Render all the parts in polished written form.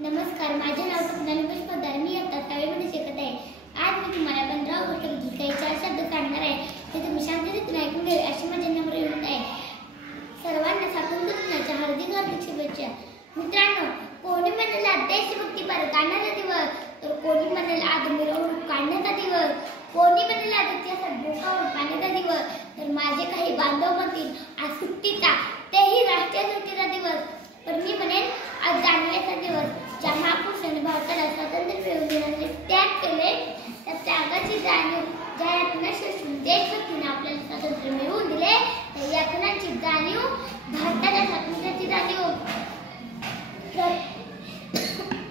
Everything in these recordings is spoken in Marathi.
नमस्कार, माझे नाव स्वप्नाली पुष्पदार. मी आता 10वी शिकत आहे. आज मी तुम्हाला 15 ऑगस्ट काही 4 शब्द सांगणार आहे. ते तुम्ही शांततेत ऐकून घ्यावे अशी माझी नम्र विनंती आहे. सर्वांना स्वातंत्र्य दिनाच्या हार्दिक हार्दिक शुभेच्छा. मित्रांनो, कोणी म्हणाला देशभक्ती पर काढण्याचा दिवस, तर कोणी म्हणाला आज मिरवणूक काढण्याचा दिवस, कोणी म्हणाला इतिहासात डोकावून पाण्याचा दिवस, तर माझे काही बांधव म्हणतील आज सुट्टीचा, तेही राष्ट्रीय सुट्टीचा दिवस. पण मी म्हणेन आज जाणण्याचा दिवस. ज्या महापुरुषांनी भारताला स्वातंत्र्य मिळवून देण्याचे त्याग केले, त्या त्यागाची जाणीव, ज्या यातनाशी देशभक्तीने आपल्याला स्वातंत्र्य मिळवून दिले, त्या यातनाची जाणीव, भारताच्या स्वातंत्र्याची जाणीव.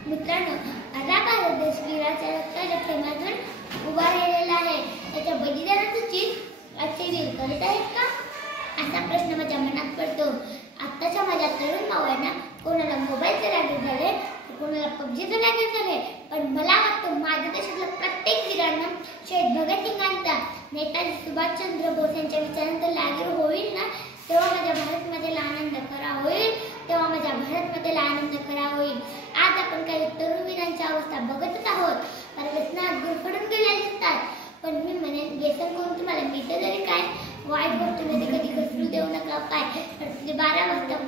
मित्रांनो, माझा भारत देश वीराच्या रक्ताच्या प्रेमातून उभा राहिलेला आहे. त्याच्या बलिदानाचं चीज आजचे वीर करत आहेत का, असा प्रश्न माझ्या मनात पडतो. आत्ताच्या माझ्या तरुण मावळ्यांना कोणाला मोबाईलचे लागेल झाले, कोणाला पबजीचे लागेल झाले, पण मला वाटतं माझ्या देशातल्या प्रत्येक वीरांना शहीद भगतसिंगांचा, नेताजी सुभाषचंद्र बोस यांच्या विचारांचा लागीर होईल ना, तेव्हा माझ्या भारतमातेला आनंद खरा होईल, तेव्हा माझ्या भारतमातेला आनंद खरा होईल. आज आपण काही तरुण वीरांची अवस्था बघतच आहोत. तर व्यसनात गुरफटून गेलेले दिसतात. पण मी म्हणेन, व्यसन करून तुम्हाला मिळतं तरी काय, वाईट गोष्टीमध्ये कधी घसरू देऊ नका. काय 12 वाजता